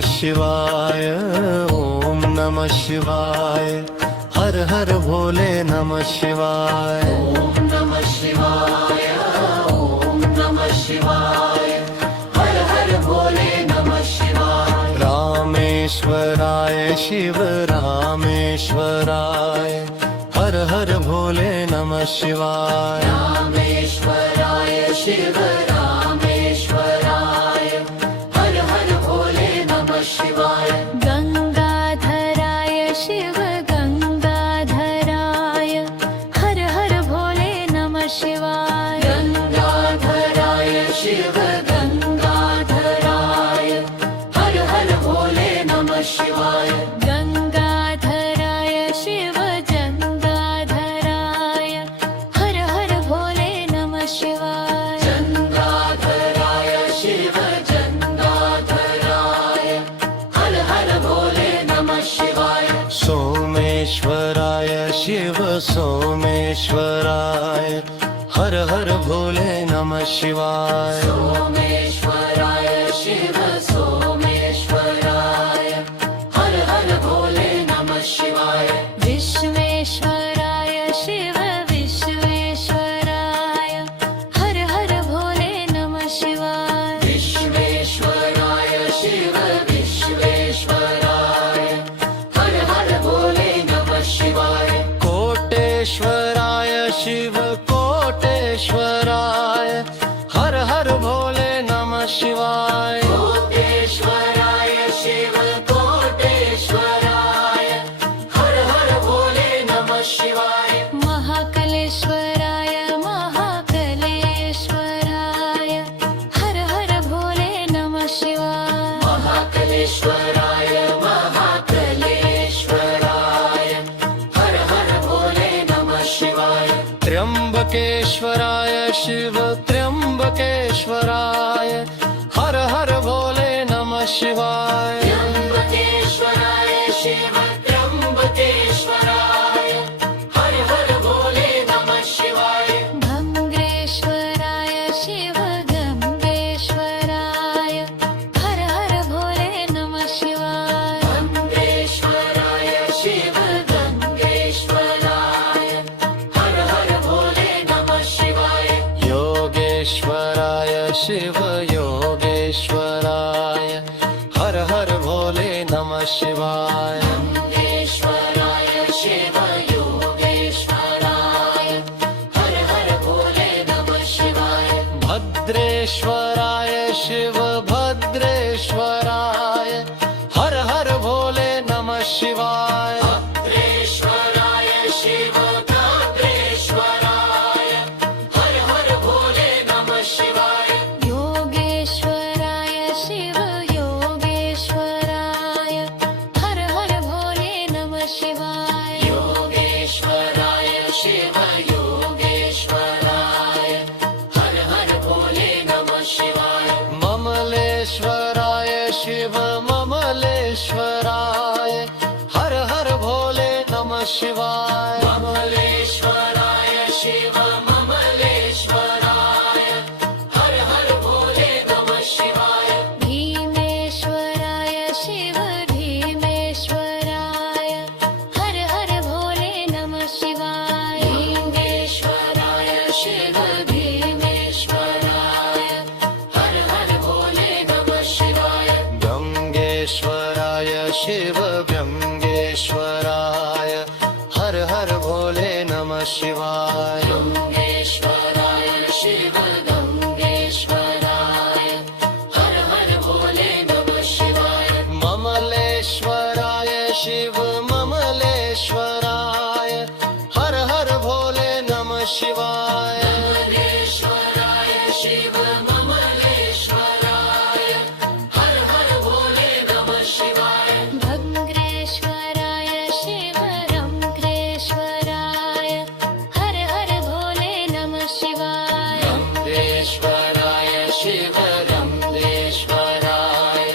शिवाय, ओम नमः शिवाय, हर हर भोले नमः शिवाय, ओम नमः शिवाय, ओम नमः शिवाय, हर हर भोले नमः शिवाय। रामेश्वराय शिव रामेश्वराय, हर हर भोले नमः शिवाय, रामेश्वराय शिव रामेश्वराय, हर हर भोले नमः शिवाय। गंगाधराय शिव गंगाधराय, हर हर भोले नमः शिवाय। गंगाधराय शिव गंगाधराय, हर हर भोले नमः शिवाय। गंगाधराय शिव गंगाधराय, हर हर भोले नमः शिवाय। गंगाधराय शिव गंगाधराय, हर हर भोले नमः शिवाय। सोमेश्वराय शिव सोमेश्वराय, हर हर भोले नमः शिवाय, सोमेश्वराय शिव सोमेश्वराय, हर हर भोले नमः शिवाय। विश्वेश्वराय शिव विश्वेश्वराय, हर हर भोले नमः शिवाय। विश्वेश्वराय शिव विश्वेश्वराय, हर हर भोले नमः शिवाय। कोटेश्वराय शिव कोटेश्वराय, हर हर भोले नमः शिवाय, कोटेश्वराय शिव कोटेश्वराय, हर हर भोले नमः शिवाय। महाकलेश्वराय महाकलेश्वराय, हर हर भोले नमः शिवाय। महाकलेश्वराय महाकलेश्वराय, हर हर भोले नमः शिवाय। त्र्यंबकेश्वराय शिव त्र्यंबकेश्वराय, हर हर भोले नमः शिवाय, त्र्यंबकेश्वराय शिव त्र्यंबकेश्वराय, हर हर भोले नमः शिवाय। गंगेश्वराय शिव गंगेश्वराय, हर हर भोले नमः शिवाय। गंगेश्वराय शिव गंगेश्वराय, हर हर भोले नमः शिवाय। योगेश्वराय शिव योगेश्वराय, हर हर भोले नमः शिवाय, योगेश्वराय शिव योगेश्वराय, हर हर भोले नमः शिवाय। भद्रेश्वराय शिव भद्रेश्वराय, हर हर भोले नमः शिवाय, भद्रेश्वराय शिव भद्रेश्वराय, हर हर भोले नमः शिवाय। योगेश्वराय शिव योगेश्वराय, हर हर भोले नमः शिवाय। योगेश्वराय शिव योगेश्वराय, हर हर भोले नमः शिवाय। ममलेश्वराय शिव ममलेश्वराय, हर हर भोले नमः शिवाय, ममलेश्वराय शिव ममलेश्वराय, हर हर भोले नमः शिवाय। भीमेश्वराय शिव भीमेश्वराय, हर हर भोले नमः शिवाय। भीमेश्वराय शिव भीमेश्वराय, हर हर भोले नमः शिवाय। गंगेश्वराय शिव गंगेश्वराय, हर हर भोले नमः शिवाय, गंगेश्वराय शिव गंगेश्वराय, हर हर भोले नमः शिवाय। ममलेश्वराय शिव ममलेश्वराय, हर हर भोले नमः शिवाय, ममलेश्वराय शिव ममलेश्वराय, हर हर भोले नमः शिवाय। भद्रेश्वराय शिव रंघ्रेश्वराय, हर हर भोले नमः शिवाय। रमदेश्वराय शिव रमदेश्वराय,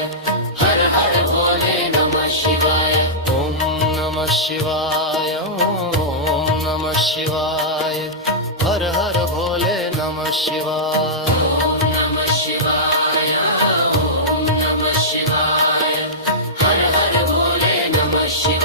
हर हर भोले नमः शिवाय। ओम नमः शिवाय, ओम नमः शिवाय, हर हर भोले नमः शिवाय, ओम नमः शिवाय, ओम नमः शिवाय, शिवाय